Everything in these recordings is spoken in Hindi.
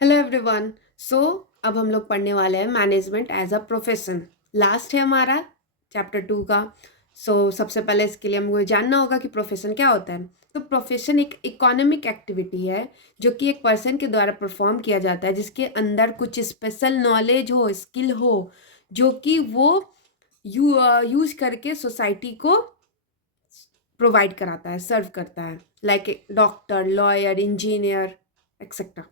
Hello everyone. सो अब हम लोग पढ़ने वाले हैं management as a profession. Last है हमारा चैप्टर 2 का। सबसे पहले इसके लिए हमको जानना होगा कि प्रोफेशन क्या होता है। तो प्रोफेशन एक इकोनॉमिक एक्टिविटी है जो कि एक पर्सन के द्वारा परफॉर्म किया जाता है, जिसके अंदर कुछ स्पेशल नॉलेज हो, स्किल हो, जो कि वो यूज करके सोसाइटी को प्रोवाइड कराता है, सर्व करता है। Like doctor, lawyer, engineer etcetera.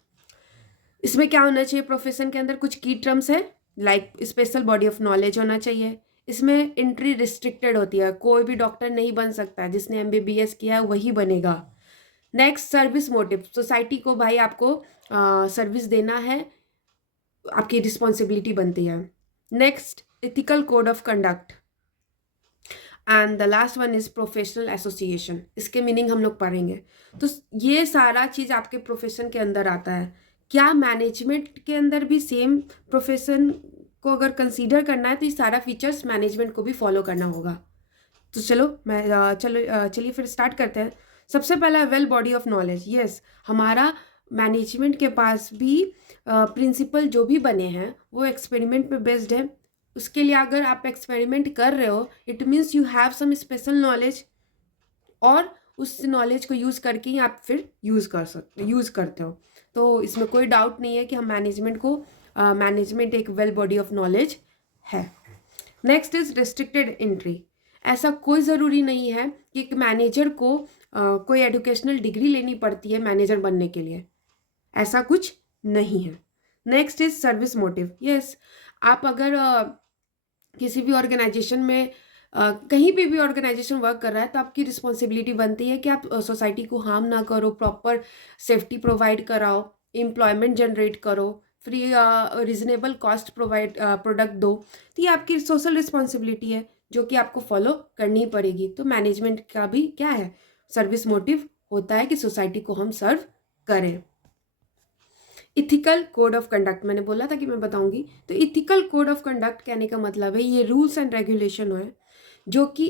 इसमें क्या होना चाहिए, प्रोफेशन के अंदर कुछ की टर्म्स है। Like special body of knowledge होना चाहिए। इसमें एंट्री रिस्ट्रिक्टेड होती है, कोई भी डॉक्टर नहीं बन सकता है, जिसने एमबीबीएस किया है वही बनेगा। Next, service motive. सोसाइटी को भाई आपको सर्विस देना है, आपकी रिस्पॉन्सिबिलिटी बनती है। Next, ethical code of conduct. And the last one is professional association. इसके मीनिंग हम लोग पढ़ेंगे। तो ये सारा चीज आपके प्रोफेशन के अंदर आता है। क्या मैनेजमेंट के अंदर भी सेम प्रोफेशन को अगर कंसीडर करना है तो ये सारा फीचर्स मैनेजमेंट को भी फॉलो करना होगा। तो चलिए फिर स्टार्ट करते हैं। सबसे पहला, well body of knowledge. Yes, हमारा मैनेजमेंट के पास भी प्रिंसिपल जो भी बने हैं वो एक्सपेरिमेंट पे बेस्ड है। उसके लिए अगर आप एक्सपेरिमेंट कर रहे हो, it means you have some special knowledge, और उस नॉलेज को यूज़ करके ही आप फिर यूज़ करते हो। तो इसमें कोई डाउट नहीं है कि हम मैनेजमेंट एक वेल बॉडी ऑफ नॉलेज है। Next is restricted entry. ऐसा कोई ज़रूरी नहीं है कि एक मैनेजर को कोई एजुकेशनल डिग्री लेनी पड़ती है मैनेजर बनने के लिए, ऐसा कुछ नहीं है। Next is service motive. Yes, आप अगर किसी भी ऑर्गेनाइजेशन में कहीं भी ऑर्गेनाइजेशन वर्क कर रहा है तो आपकी रिस्पॉन्सिबिलिटी बनती है कि आप सोसाइटी को हार्म ना करो, प्रॉपर सेफ्टी प्रोवाइड कराओ, एम्प्लॉयमेंट जनरेट करो, फ्री रिजनेबल कॉस्ट प्रोडक्ट दो। तो ये आपकी सोशल रिस्पॉन्सिबिलिटी है जो कि आपको फॉलो करनी पड़ेगी। तो मैनेजमेंट का भी क्या है, सर्विस मोटिव होता है कि सोसाइटी को हम सर्व करें। इथिकल कोड ऑफ कंडक्ट, मैंने बोला था कि मैं बताऊंगी। तो इथिकल कोड ऑफ कंडक्ट कहने का मतलब है ये रूल्स एंड रेगुलेशन है जो कि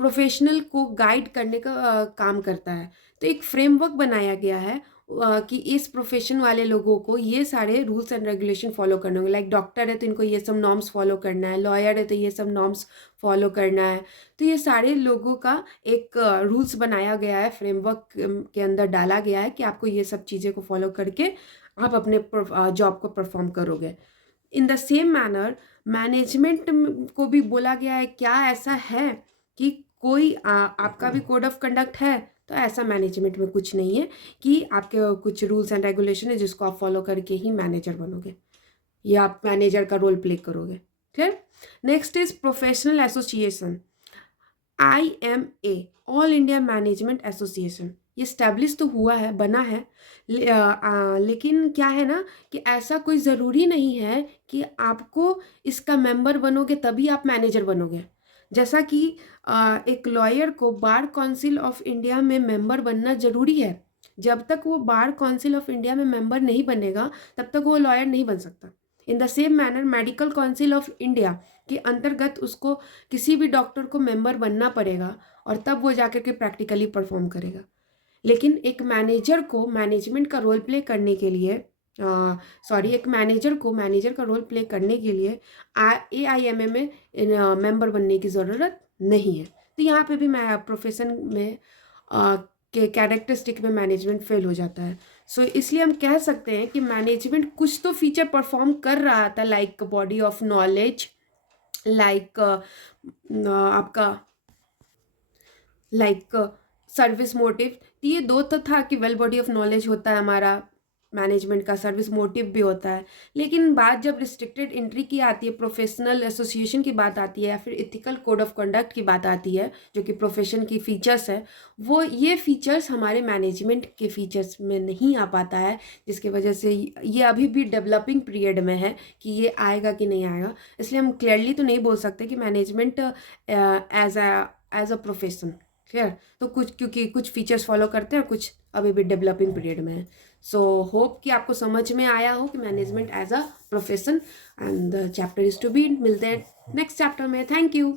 प्रोफेशनल को गाइड करने का काम करता है। तो एक फ्रेमवर्क बनाया गया है कि इस प्रोफेशन वाले लोगों को ये सारे रूल्स एंड रेगुलेशन फॉलो करने होंगे। लाइक डॉक्टर है तो इनको ये सब नॉर्म्स फॉलो करना है, लॉयर है तो ये सब नॉर्म्स फॉलो करना है। तो ये सारे लोगों का एक रूल्स बनाया गया है, फ्रेमवर्क के अंदर डाला गया है कि आपको ये सब चीज़ें को फॉलो करके आप अपने जॉब को परफॉर्म करोगे। In the same manner management को भी बोला गया है। क्या ऐसा है कि कोई आपका भी कोड ऑफ कंडक्ट है? तो ऐसा मैनेजमेंट में कुछ नहीं है कि आपके कुछ रूल्स एंड रेगुलेशन है जिसको आप फॉलो करके ही मैनेजर बनोगे या आप मैनेजर का रोल प्ले करोगे। Clear? Next is professional association. IMA, all India management association, ये स्टैब्लिश तो हुआ है, बना है, लेकिन क्या है ना कि ऐसा कोई ज़रूरी नहीं है कि आपको इसका मेंबर बनोगे तभी आप मैनेजर बनोगे। जैसा कि एक लॉयर को बार काउंसिल ऑफ इंडिया में मेंबर बनना ज़रूरी है। जब तक वो बार काउंसिल ऑफ इंडिया में मेंबर नहीं बनेगा तब तक वो लॉयर नहीं बन सकता। In the same manner medical council of India के अंतर्गत उसको किसी भी डॉक्टर को मेंबर बनना पड़ेगा और तब वो जाकर के प्रैक्टिकली परफॉर्म करेगा। लेकिन एक मैनेजर को मैनेजमेंट का रोल प्ले करने के लिए एक मैनेजर को मैनेजर का रोल प्ले करने के लिए AIMA में मेंबर बनने की ज़रूरत नहीं है। तो यहाँ पे भी मैं प्रोफेशन में के कैरेक्टरिस्टिक में मैनेजमेंट फेल हो जाता है। इसलिए हम कह सकते हैं कि मैनेजमेंट कुछ तो फीचर परफॉर्म कर रहा था, like body of knowledge, like आपका लाइक सर्विस मोटिव। तो ये दो तो था कि वेल बॉडी ऑफ नॉलेज होता है हमारा मैनेजमेंट का, सर्विस मोटिव भी होता है। लेकिन बात जब रिस्ट्रिक्टेड एंट्री की आती है, प्रोफेशनल एसोसिएशन की बात आती है, या फिर इथिकल कोड ऑफ कंडक्ट की बात आती है जो कि प्रोफेशन की फीचर्स है, वो ये फीचर्स हमारे मैनेजमेंट के फीचर्स में नहीं आ पाता है, जिसकी वजह से ये अभी भी डेवलपिंग पीरियड में है कि ये आएगा कि नहीं आएगा। इसलिए हम क्लियरली तो नहीं बोल सकते कि management as a profession. Clear? तो क्योंकि कुछ फीचर्स फॉलो करते हैं और कुछ अभी भी डेवलपिंग पीरियड में है। होप कि आपको समझ में आया हो कि management as a profession, and the chapter is to be. मिलते हैं नेक्स्ट चैप्टर में। Thank you.